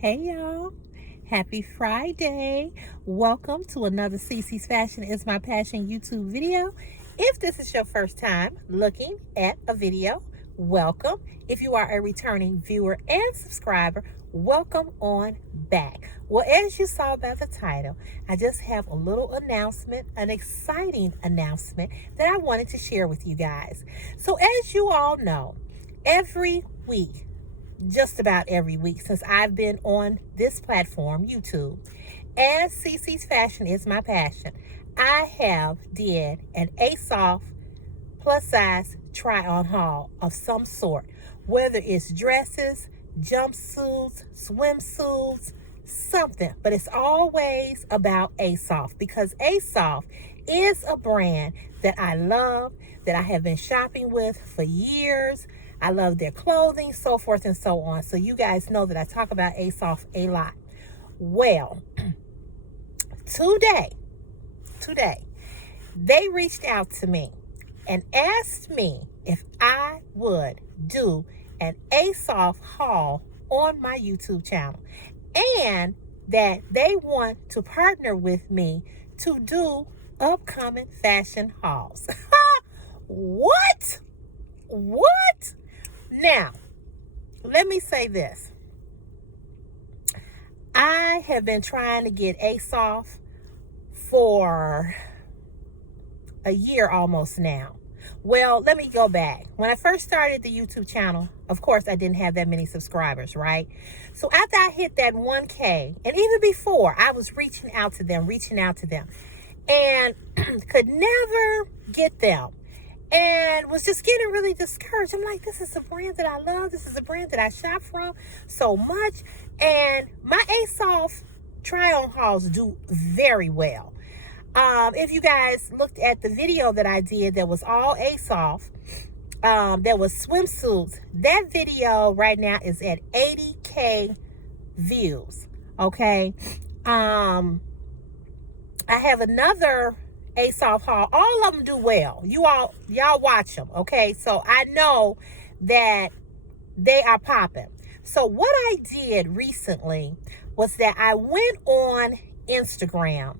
Hey y'all, happy Friday. Welcome to another Cece's Fashion is My Passion YouTube video. If this is your first time looking at a video, welcome. If you are a returning viewer and subscriber, welcome on back. Well, as you saw by the title, I just have a little announcement, an exciting announcement that I wanted to share with you guys. So as you all know, every week, just about every week since I've been on this platform, YouTube, as Cece's Fashion is My Passion, I have did an Asoph plus size try on haul of some sort, whether it's dresses, jumpsuits, swimsuits, something, but it's always about Asoph because Asoph is a brand that I love, that I have been shopping with for years. I love their clothing, so forth and so on. So you guys know that I talk about Asoph a lot. Well, today, they reached out to me and asked me if I would do an Asoph haul on my YouTube channel and that they want to partner with me to do upcoming fashion hauls. What? Now, let me say this. I have been trying to get Asoph for a year almost now. Well, let me go back. When I first started the YouTube channel, of course, I didn't have that many subscribers, right? So after I hit that 1K, and even before, I was reaching out to them, and could never get them. And was just getting really discouraged. I'm like, this is a brand that I love. This is a brand that I shop from so much. And my Asoph try-on hauls do very well. If you guys looked at the video that I did that was all Asoph, that was swimsuits, that video right now is at 80K views. Okay. I have another Asoph haul. All of them do well. Y'all watch them, okay? So I know that they are popping. So what I did recently was that I went on Instagram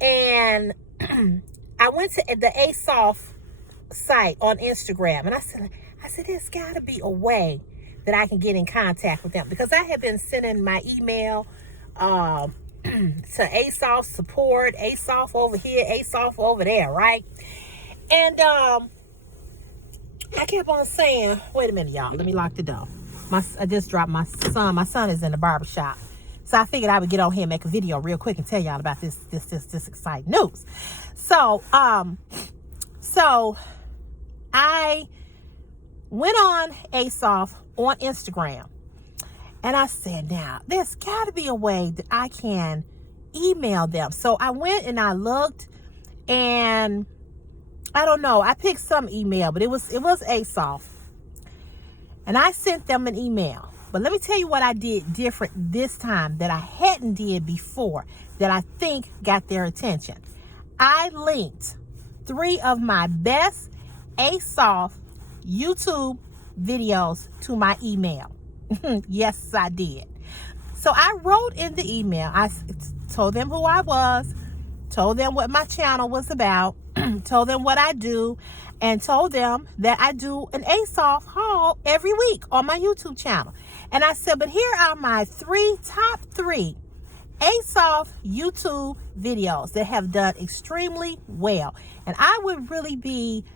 and I went to the Asoph site on Instagram and I said there's got to be a way that I can get in contact with them because I have been sending my email to Asoph support, Asoph over here, Asoph over there, right? And I kept on saying, wait a minute, y'all, let me lock the door. I just dropped my son. My son is in the barbershop. So I figured I would get on here and make a video real quick and tell y'all about this exciting news. So I went on Asoph on Instagram. And I said, now, there's got to be a way that I can email them. So I went and I looked, and I don't know. I picked some email, but it was Asoph. And I sent them an email. But let me tell you what I did different this time that I hadn't did before that I think got their attention. I linked 3 of my best Asoph YouTube videos to my email. Yes, I did. So I wrote in the email, I told them who I was, told them what my channel was about, told them what I do, and told them that I do an Asoph haul every week on my YouTube channel. And I said, but here are my top three Asoph YouTube videos that have done extremely well. And I would really be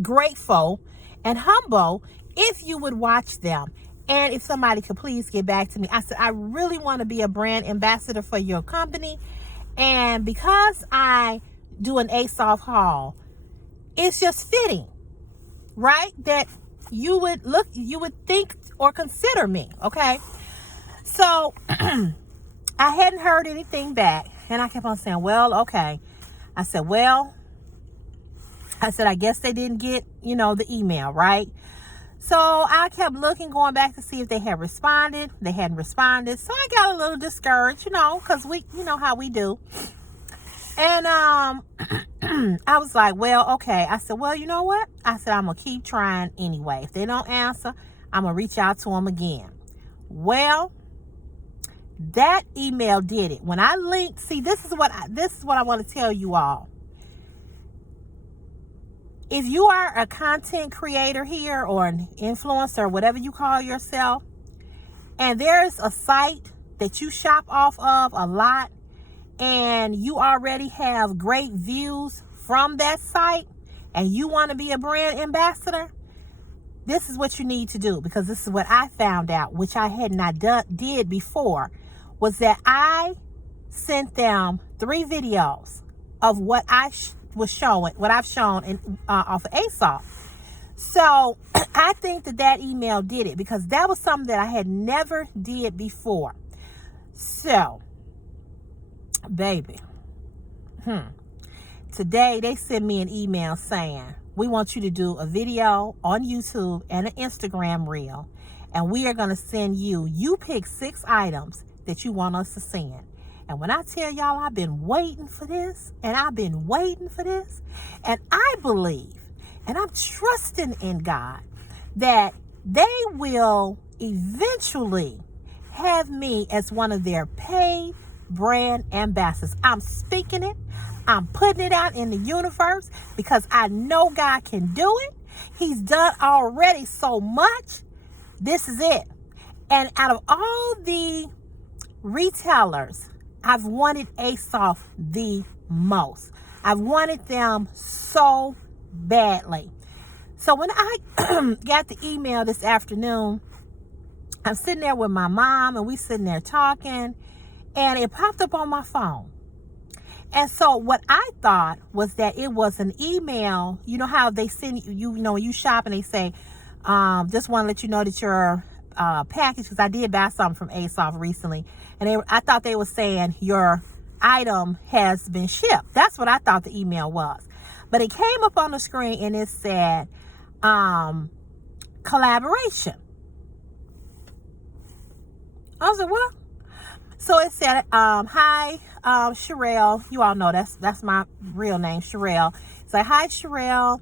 grateful and humble if you would watch them. And if somebody could please get back to me. I said, I really want to be a brand ambassador for your company. And because I do an Asoph haul, it's just fitting, right? That you would think or consider me, okay? So I hadn't heard anything back. And I kept on saying, well, okay. I said, I guess they didn't get, the email, right? So I kept looking, going back to see if they had responded. They hadn't responded. So I got a little discouraged, because we, how we do. And I was like, well, okay. I said, well, you know what? I said, I'm going to keep trying anyway. If they don't answer, I'm going to reach out to them again. Well, that email did it. When I linked, see, this is what I want to tell you all. If you are a content creator here or an influencer, whatever you call yourself, and there's a site that you shop off of a lot, and you already have great views from that site, and you want to be a brand ambassador, this is what you need to do, because this is what I found out, which I had not did before, was that I sent them 3 videos of what I was showing, what I've shown in, off of Asoph. So I think that email did it, because that was something that I had never did before. So, baby, today they sent me an email saying, we want you to do a video on YouTube and an Instagram reel, and we are going to send you pick 6 items that you want us to send. And when I tell y'all, I've been waiting for this, and I've been waiting for this, and I believe, and I'm trusting in God, that they will eventually have me as one of their paid brand ambassadors. I'm speaking it. I'm putting it out in the universe, because I know God can do it. He's done already so much. This is it. And out of all the retailers, I've wanted Asoph the most. I've wanted them so badly. So when I got the email this afternoon, I'm sitting there with my mom, and we sitting there talking, and it popped up on my phone. And so what I thought was that it was an email. You know how they send you, when you shop and they say, just want to let you know that your package, because I did buy something from Asoph recently, and I thought they were saying your item has been shipped. That's what I thought the email was. But it came up on the screen and it said collaboration. I was like, what? So it said, hi, Sherelle. You all know that's my real name, Sherelle. It's like, hi, Sherelle.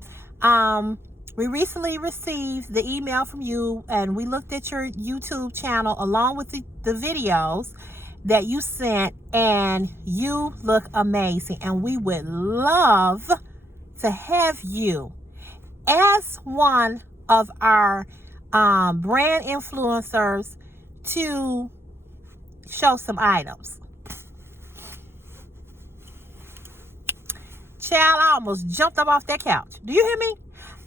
We recently received the email from you, and we looked at your YouTube channel along with the videos that you sent, and you look amazing. And we would love to have you as one of our brand influencers to show some items. Child, I almost jumped up off that couch. Do you hear me?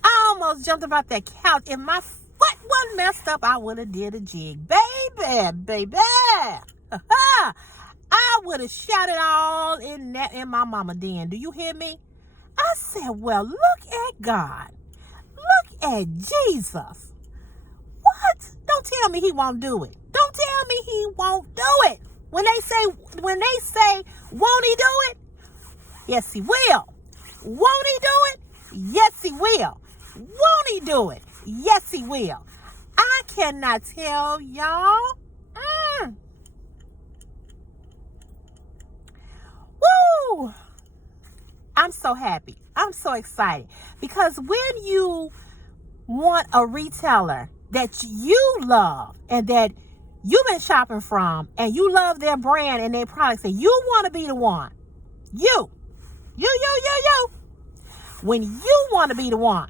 I almost jumped up off that couch. If my foot wasn't messed up, I would have did a jig. Baby. I would have shouted all in my mama den. Do you hear me? I said, well, look at God. Look at Jesus. What? Don't tell me he won't do it. Don't tell me he won't do it. When they say, won't he do it? Yes, he will. Won't he do it? Yes, he will. Won't he do it? Yes, he will. I cannot tell y'all. Woo! I'm so happy. I'm so excited, because when you want a retailer that you love and that you've been shopping from, and you love their brand and their products, and you want to be the one, you, when you want to be the one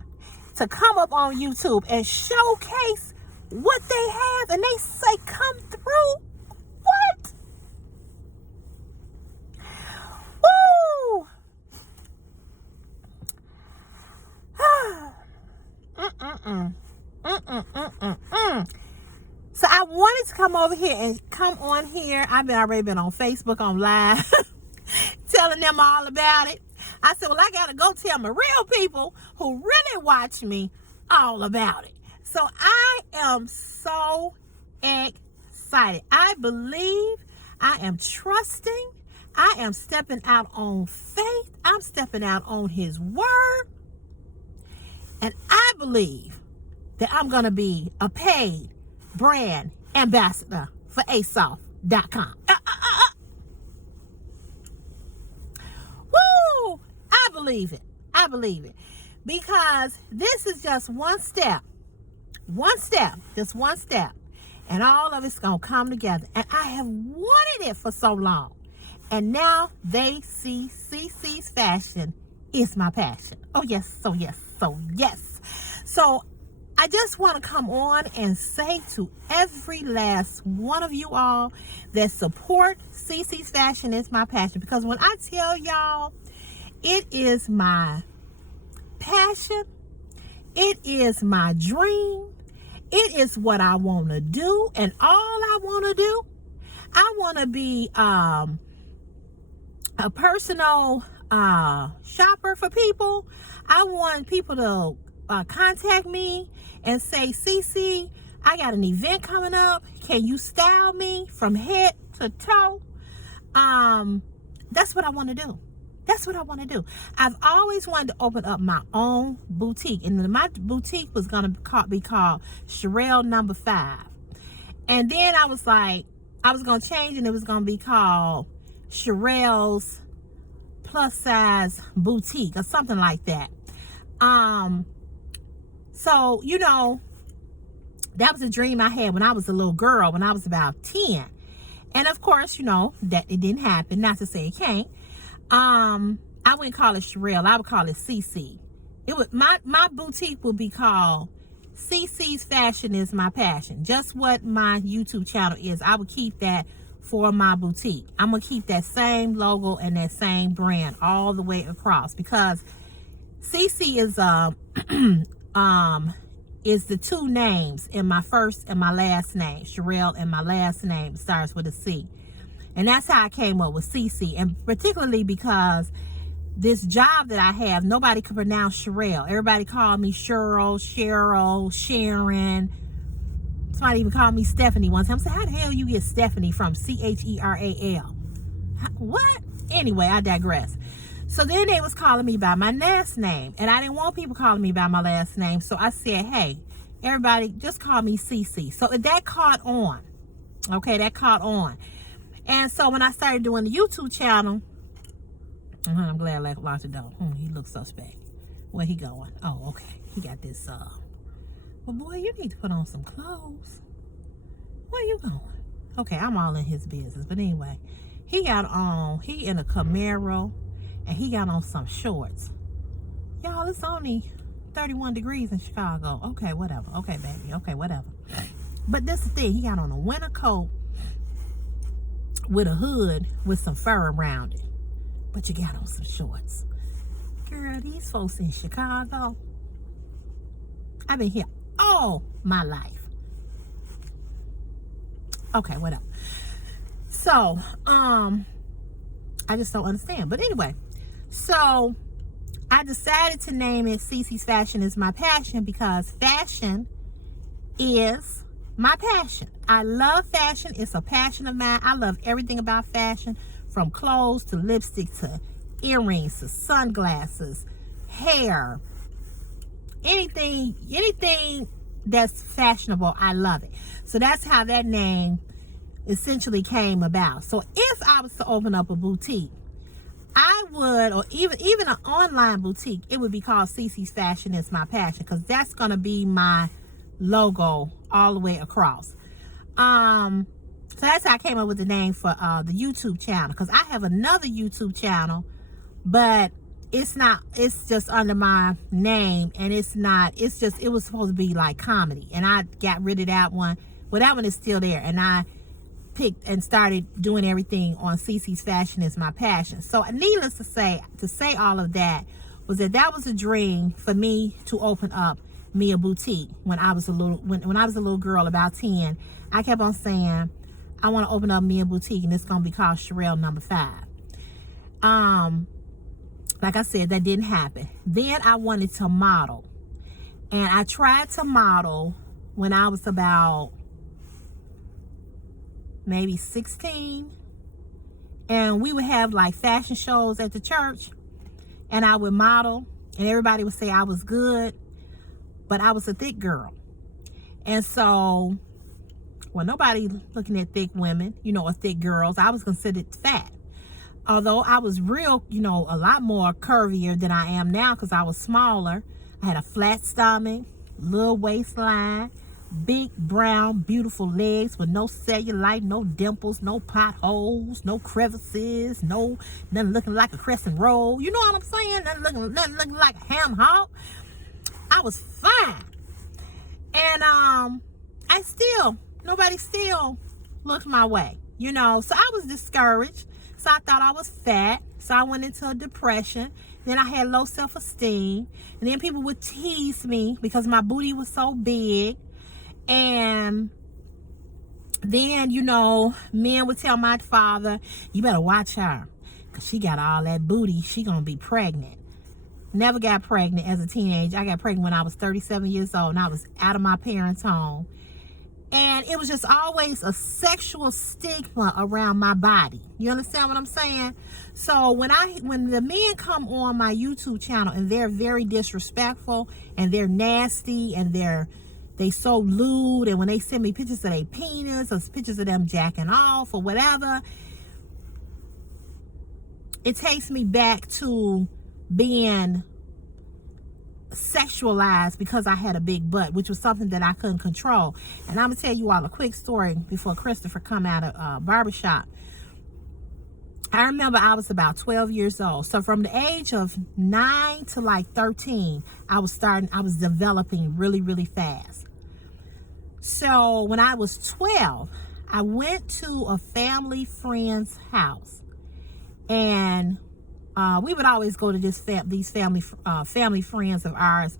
to come up on YouTube and showcase what they have, and they say, come through, what? Woo! So I wanted to come over here and come on here. I've already been on Facebook on live telling them all about it. I said, well, I got to go tell my real people who really watch me all about it. So I am so excited. I believe, I am trusting, I am stepping out on faith. I'm stepping out on his word. And I believe that I'm going to be a paid brand ambassador for Asoph.com. Woo! I believe it. Because this is just one step One step, just one step, and all of it's gonna come together. And I have wanted it for so long. And now they see CC's fashion is my passion. Oh yes, so yes, so yes. So I just want to come on and say to every last one of you all that support CC's fashion is my passion. Because when I tell y'all, it is my passion, it is my dream, it is what I want to do. And all I want to do, I want to be a personal shopper for people. I want people to contact me and say, CC, I got an event coming up. Can you style me from head to toe? That's what I want to do. That's what I want to do. I've always wanted to open up my own boutique. And my boutique was going to be called Sherelle Number 5. And then I was like, I was going to change, and it was going to be called Sherelle's Plus Size Boutique or something like that. So, you know, that was a dream I had when I was a little girl, when I was about 10. And of course, you know, that it didn't happen. Not to say it can't. I wouldn't call it Sherelle. I would call it CC. It would my boutique would be called CC's Fashion is My Passion. Just what my YouTube channel is. I would keep that for my boutique. I'm gonna keep that same logo and that same brand all the way across, because CC is the two names in my first and my last name. Sherelle and my last name starts with a C. And that's how I came up with CC. And particularly because this job that I have, nobody could pronounce Sherelle. Everybody called me Cheryl, Sharon. Somebody even called me Stephanie one time. I said, how the hell you get Stephanie from Cheral? What? Anyway, I digress. So then they was calling me by my last name. And I didn't want people calling me by my last name. So I said, hey, everybody just call me CC. So that caught on. Okay, that caught on. And so when I started doing the YouTube channel, I'm glad I locked the door. He looks suspect. Where he going? Oh, okay. He got this, well, boy, you need to put on some clothes. Where you going? Okay, I'm all in his business. But anyway, he got on, he in a Camaro, and he got on some shorts. Y'all, it's only 31 degrees in Chicago. Okay, whatever. Okay, baby. Okay, whatever. But this is the thing. He got on a winter coat with a hood with some fur around it. But you got on some shorts. Girl, these folks in Chicago, I've been here all my life. Okay, whatever. So, I just don't understand. But anyway, so I decided to name it CC's Fashion is My Passion, because fashion is my passion. I love fashion. It's a passion of mine. I love everything about fashion, from clothes to lipstick to earrings to sunglasses, hair, anything that's fashionable. I love it. So that's how that name essentially came about. So if I was to open up a boutique, I would, or even an online boutique, it would be called CC's Fashion is My Passion, because that's going to be my logo all the way across. So that's how I came up with the name for the YouTube channel, because I have another YouTube channel, but it's just under my name, and it was supposed to be like comedy, and I got rid of that one. Well, that one is still there, and I picked and started doing everything on CC's Fashion is My Passion. So needless to say all of that was that was a dream for me to open up me a boutique when I was a little girl, about 10. I kept on saying, I want to open up me a boutique, and it's going to be called Sherelle Number 5. Like I said, that didn't happen. Then I wanted to model, and I tried to model when I was about maybe 16, and we would have like fashion shows at the church, and I would model, and everybody would say I was good, but I was a thick girl. And so, well, nobody looking at thick women, or thick girls. I was considered fat, although I was real, a lot more curvier than I am now, because I was smaller. I had a flat stomach, little waistline, big brown beautiful legs with no cellulite, no dimples, no potholes, no crevices, nothing looking like a crescent roll. You know what I'm saying? Nothing looking like a ham hock. I was fine. And nobody still looked my way, you know. So I was discouraged. So I thought I was fat. So I went into a depression. Then I had low self-esteem. And then people would tease me because my booty was so big. And then, you know, men would tell my father, you better watch her, because she got all that booty. She gonna be pregnant. Never got pregnant as a teenager. I got pregnant when I was 37 years old and I was out of my parents' home. And it was just always a sexual stigma around my body. You understand what I'm saying? So when the men come on my YouTube channel and they're very disrespectful and they're nasty and they so lewd, and when they send me pictures of their penis or pictures of them jacking off or whatever, it takes me back to being sexualized because I had a big butt, which was something that I couldn't control. And I'm gonna tell you all a quick story before Christopher come out of barbershop. I remember I was about 12 years old. So from the age of 9 to like 13, I was developing really, really fast. So when I was 12, I went to a family friend's house, and we would always go to these family friends of ours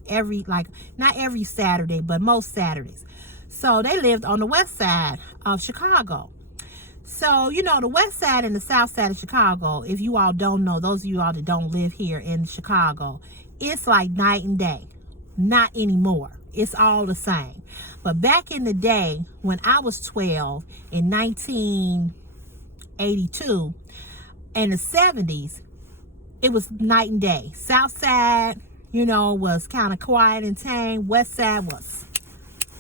not every Saturday, but most Saturdays. So they lived on the west side of Chicago. So, you know, the west side and the south side of Chicago, if you all don't know, those of you all that don't live here in Chicago, it's like night and day. Not anymore. It's all the same. But back in the day, when I was 12 in 1982, in the 70s, it was night and day. South side, you know, was kind of quiet and tame. West side was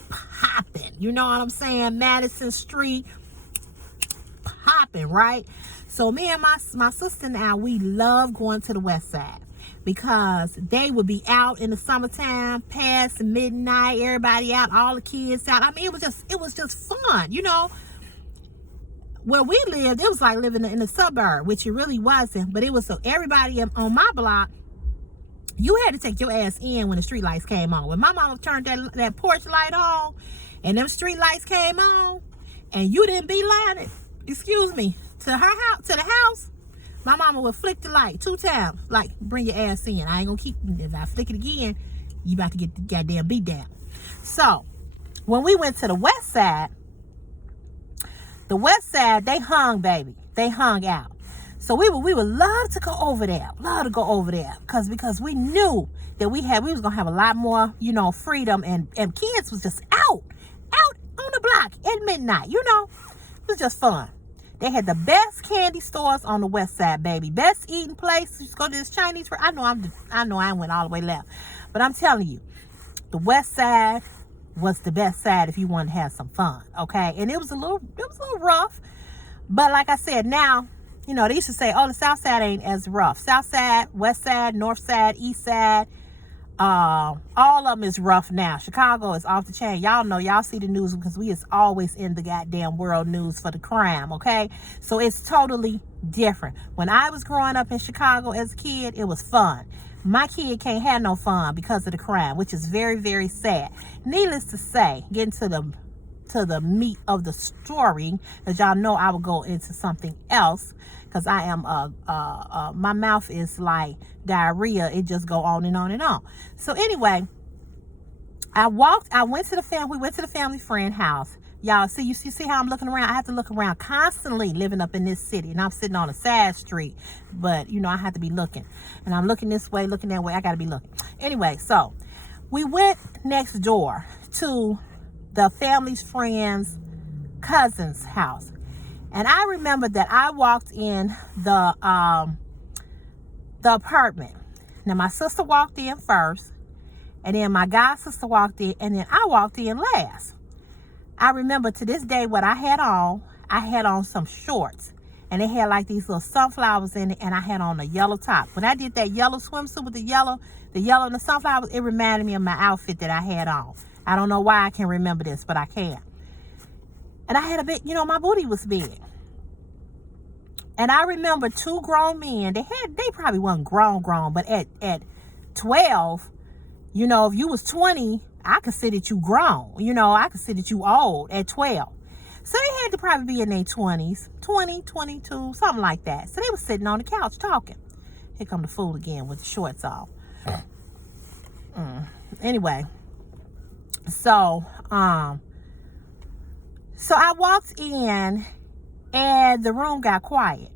popping. You know what I'm saying? Madison Street, popping, right? So me and my sister now, we love going to the west side because they would be out in the summertime past midnight, everybody out, all the kids out. I mean, it was just fun, you know. Where we lived, it was like living in the suburb, which it really wasn't, but it was, so everybody on my block, you had to take your ass in when the street lights came on. When my mama turned that porch light on and them street lights came on and you didn't beeline it, excuse me, to her house, to the house, my mama would flick the light 2 times, like, bring your ass in. I ain't gonna keep, if I flick it again, you about to get the goddamn beat down. So when we went to the west side, they hung, baby. They hung out. So we would love to go over there. Because we knew that we was gonna have a lot more, you know, freedom, and kids was just out on the block at midnight, you know. It was just fun. They had the best candy stores on the west side, baby. Best eating place. Just go to this Chinese. I know I went all the way left, but I'm telling you, the west side was the best side if you wanted to have some fun, okay? And it was a little rough, but like I said, now, you know, they used to say, oh, the south side ain't as rough. South side, west side, north side, east side, all of them is rough now. Chicago is off the chain. Y'all know, y'all see the news because we is always in the goddamn world news for the crime, okay? So it's totally different. When I was growing up in Chicago as a kid, it was fun. My kid can't have no fun because of the crime, which is very, very sad. Needless to say, getting to the meat of the story, as y'all know, I will go into something else because I am my mouth is like diarrhea. It just go on and on and on. So anyway, we went to the family friend house. Y'all see, you see how I'm looking around? I have to look around constantly living up in this city. And I'm sitting on a side street. But, you know, I have to be looking. And I'm looking this way, looking that way. I got to be looking. Anyway, so we went next door to the family's friend's cousin's house. And I remember that I walked in the apartment. Now, my sister walked in first. And then my god sister walked in. And then I walked in last. I remember to this day what I had on. I had on some shorts. and they had like these little sunflowers in it, and I had on a yellow top. When I did that yellow swimsuit with the yellow and the sunflowers, it reminded me of my outfit that I had on. I don't know why I can remember this, but I can. And I had a bit, my booty was big. And I remember two grown men, they probably wasn't grown, but at 12, if you was 20, I considered you grown. I considered you old at 12. So they had to probably be in their 20s, 20, 22, something like that. So they was sitting on the couch talking. Here come the fool again with the shorts off. Anyway, so I walked in and the room got quiet.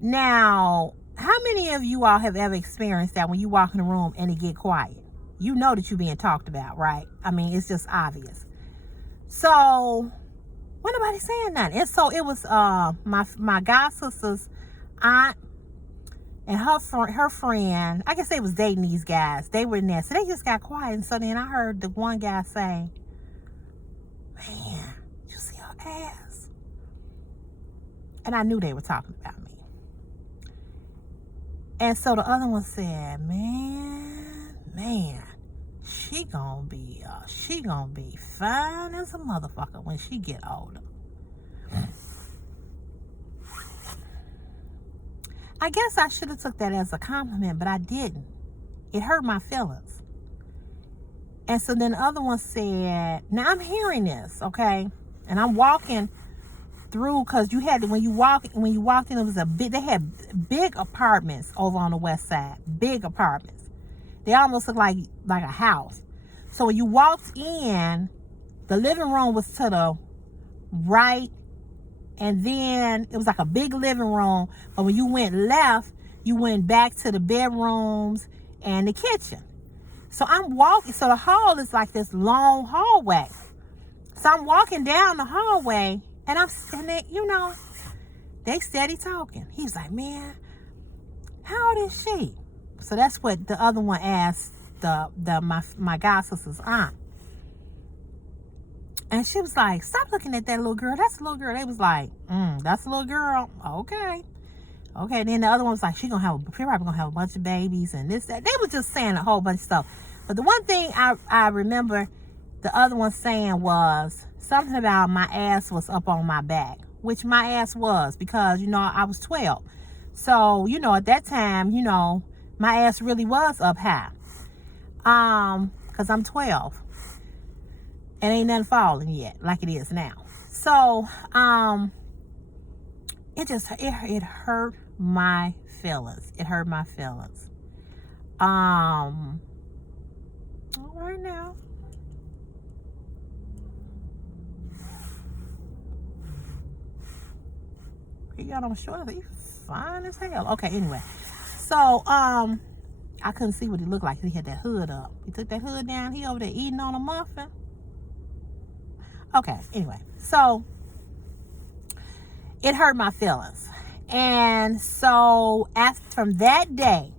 Now, how many of you all have ever experienced that when you walk in a room and it get quiet? You know that you're being talked about, right? I mean, it's just obvious. So, wasn't nobody saying nothing. And so it was my god sister's aunt and her friend. I guess they was dating these guys. They were in there. So they just got quiet. And so then I heard the one guy say, "Man, you see her ass?" And I knew they were talking about me. And so the other one said, man, she gonna be fine as a motherfucker when she get older. I guess I should have took that as a compliment, but I didn't. It hurt my feelings. And so then the other one said, now I'm hearing this, okay? And I'm walking through, because you had to, when you walked in, it was they had big apartments over on the west side. Big apartments. They almost look like a house. So when you walked in, the living room was to the right, and then it was like a big living room. But when you went left, you went back to the bedrooms and the kitchen. So I'm walking, so the hall is like this long hallway. So I'm walking down the hallway, and they steady talking. He's like, "Man, how old is she?" So that's what the other one asked my god sister's aunt. And she was like, "Stop looking at that little girl. That's a little girl." They was like, "That's a little girl. Okay." Then the other one was like, "She probably gonna have a bunch of babies and this, that." They was just saying a whole bunch of stuff. But the one thing I remember the other one saying was something about my ass was up on my back, which my ass was, because, I was 12. So, at that time, my ass really was up high. Because I'm 12. And ain't nothing falling yet like it is now. So, it hurt my feelings. It hurt my feelings. All right now. He got on shorts. He's fine as hell. Okay, anyway. So, I couldn't see what he looked like. He had that hood up. He took that hood down. He over there eating on a muffin. Okay, anyway. So, it hurt my feelings. And so, from that day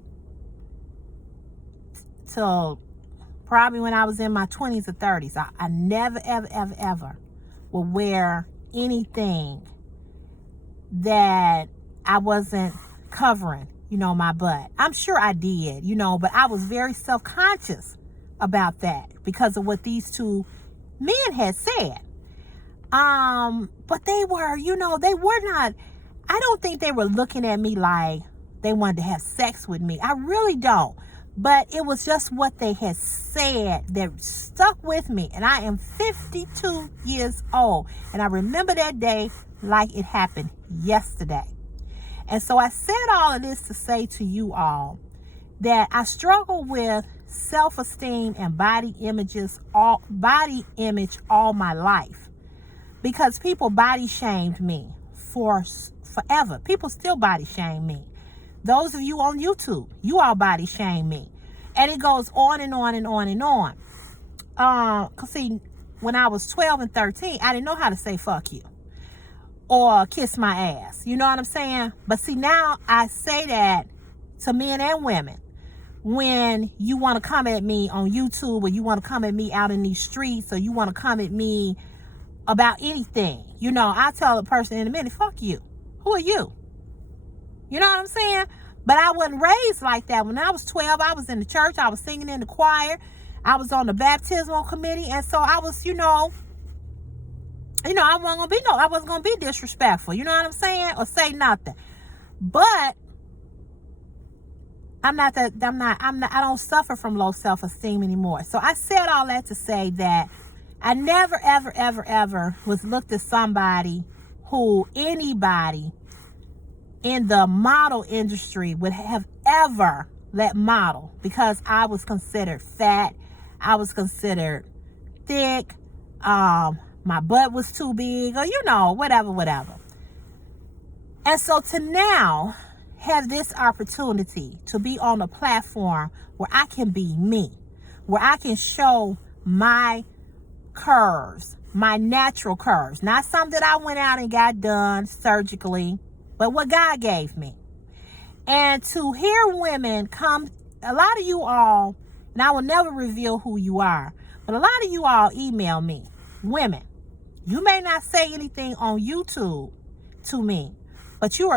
till probably when I was in my 20s or 30s, I never, ever, ever, ever would wear anything that I wasn't covering, my butt. I'm sure I did, but I was very self-conscious about that because of what these two men had said. But they were, they were not, I don't think they were looking at me like they wanted to have sex with me. I really don't. But it was just what they had said that stuck with me. And I am 52 years old. And I remember that day like it happened yesterday. And so I said all of this to say to you all that I struggle with self-esteem and body image all my life. Because people body shamed me forever. People still body shame me. Those of you on YouTube, you all body shame me. And it goes on and on and on and on. Cause see, when I was 12 and 13, I didn't know how to say fuck you or kiss my ass. You know what I'm saying? But see, now I say that to men and women. When you want to come at me on YouTube, or you want to come at me out in these streets, or you want to come at me about anything, I tell a person in a minute, fuck you. Who are you? You know what I'm saying? But I wasn't raised like that. When I was 12, I was in the church. I was singing in the choir. I was on the baptismal committee. And so I was, I wasn't gonna be disrespectful. You know what I'm saying? Or say nothing. But I don't suffer from low self-esteem anymore. So I said all that to say that I never, ever, ever, ever was looked at somebody who anybody in the model industry would have ever let model, because I was considered fat. I was considered thick. My butt was too big, or whatever. And so to now have this opportunity to be on a platform where I can be me, where I can show my curves, my natural curves, not something that I went out and got done surgically, but what God gave me. And to hear women come, a lot of you all, and I will never reveal who you are, but a lot of you all email me, women. You may not say anything on YouTube to me, but you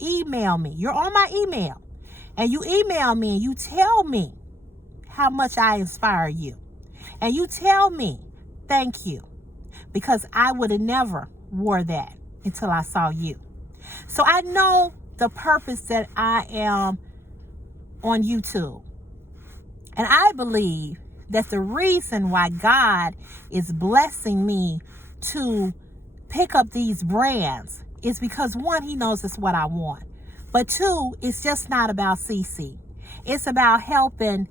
email me. You're on my email. And you email me and you tell me how much I inspire you. And you tell me, thank you. Because I would have never wore that until I saw you. So I know the purpose that I am on YouTube. And I believe that the reason why God is blessing me to pick up these brands is because, one, he knows it's what I want. But two, it's just not about CC. It's about helping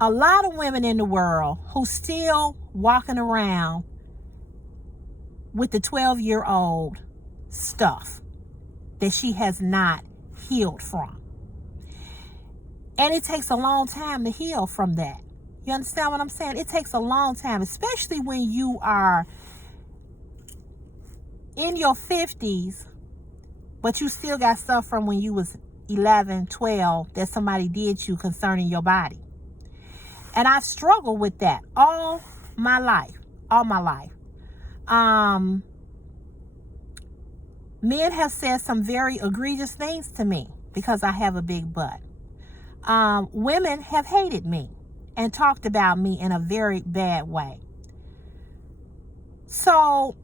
a lot of women in the world who still walking around with the 12-year-old stuff that she has not healed from. And it takes a long time to heal from that. You understand what I'm saying? It takes a long time, especially when you are in your 50s, but you still got stuff from when you was 11, 12 that somebody did you concerning your body. And I've struggled with that all my life. Men have said some very egregious things to me because I have a big butt. Women have hated me and talked about me in a very bad way. So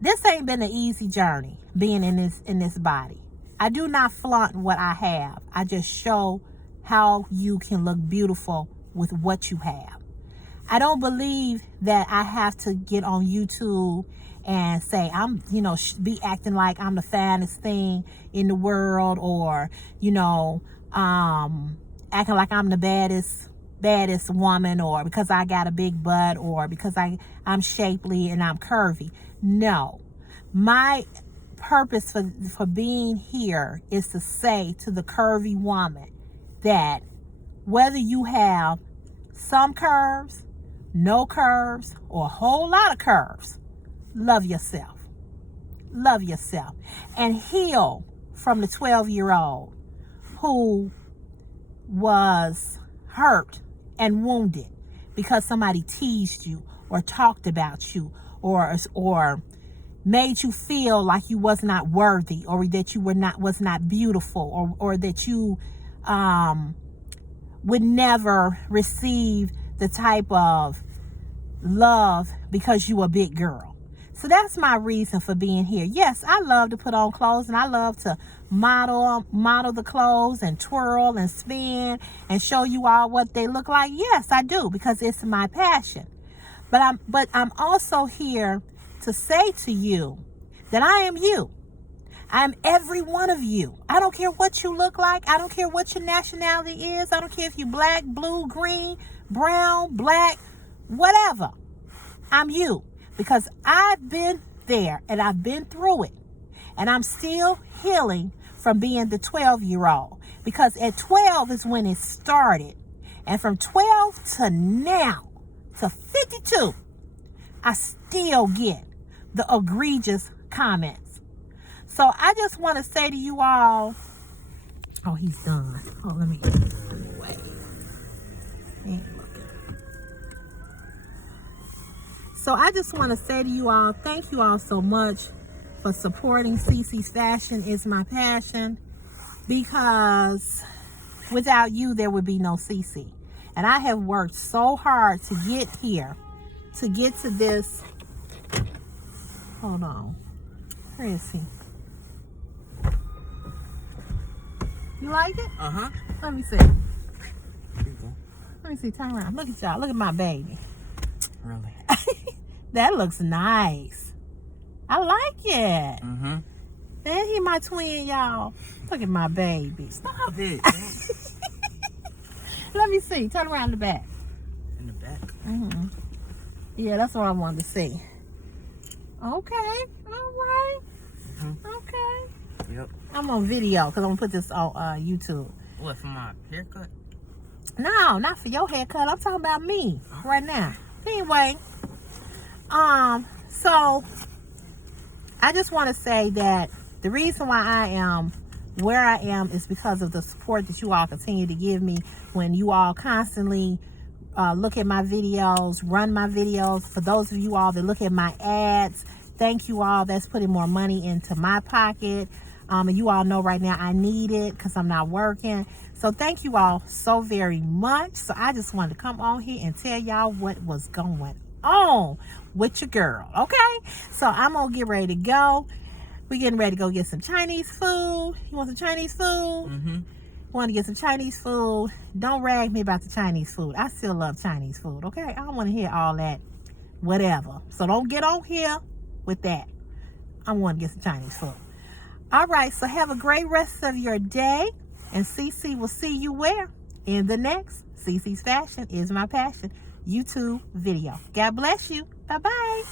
this ain't been an easy journey being in this body. I do not flaunt what I have. I just show how you can look beautiful with what you have. I don't believe that I have to get on YouTube and say be acting like I'm the finest thing in the world, or acting like I'm the baddest woman, or because I got a big butt, or because I'm shapely and I'm curvy. No, my purpose for being here is to say to the curvy woman that whether you have some curves, no curves, or a whole lot of curves, love yourself. Love yourself. And heal from the 12-year-old who was hurt and wounded because somebody teased you or talked about you or made you feel like you was not worthy, or that you was not beautiful, or that you would never receive the type of love because you a big girl. So that's my reason for being here. Yes, I love to put on clothes, and I love to model the clothes and twirl and spin and show you all what they look like. Yes, I do, because it's my passion. But I'm also here to say to you that I am you. I'm every one of you. I don't care what you look like. I don't care what your nationality is. I don't care if you're black, blue, green, brown, black, whatever. I'm you, because I've been there and I've been through it. And I'm still healing from being the 12-year-old, because at 12 is when it started. And from 12 to now, to 52, I still get the egregious comments. So I just want to say to you all, oh, he's done. Oh, let me wait. He ain't looking. So I just want to say to you all, thank you all so much for supporting Cece's Fashion is my passion, because without you, there would be no Cece. And I have worked so hard to get here, to get to this. Hold on. Where is he? You like it? Uh-huh. Let me see. Here you go. Let me see. Turn around. Look at y'all. Look at my baby. Really? That looks nice. I like it. Mm-hmm. And he my twin, y'all. Look at my baby. Stop it. Let me see. Turn around the back. In the back. Mm-hmm. Yeah, that's what I wanted to see. Okay. All right. Mm-hmm. Okay. Yep. I'm on video because I'm going to put this on YouTube. What, for my haircut? No, not for your haircut. I'm talking about me right now. Anyway, so I just want to say that the reason why I am where I am is because of the support that you all continue to give me when you all constantly look at my videos, run my videos. For those of you all that look at my ads, thank you all. That's putting more money into my pocket. And you all know right now I need it because I'm not working. So thank you all so very much. So I just wanted to come on here and tell y'all what was going on with your girl. Okay, so I'm gonna get ready to go. We're getting ready to go get some Chinese food. You want some Chinese food? Mm-hmm. Want to get some Chinese food? Don't rag me about the Chinese food. I still love Chinese food. Okay, I don't want to hear all that whatever. So don't get on here with that. I want to get some Chinese food. All right, so have a great rest of your day. And Cece will see you where? In the next Cece's Fashion is My Passion YouTube video. God bless you. Bye-bye.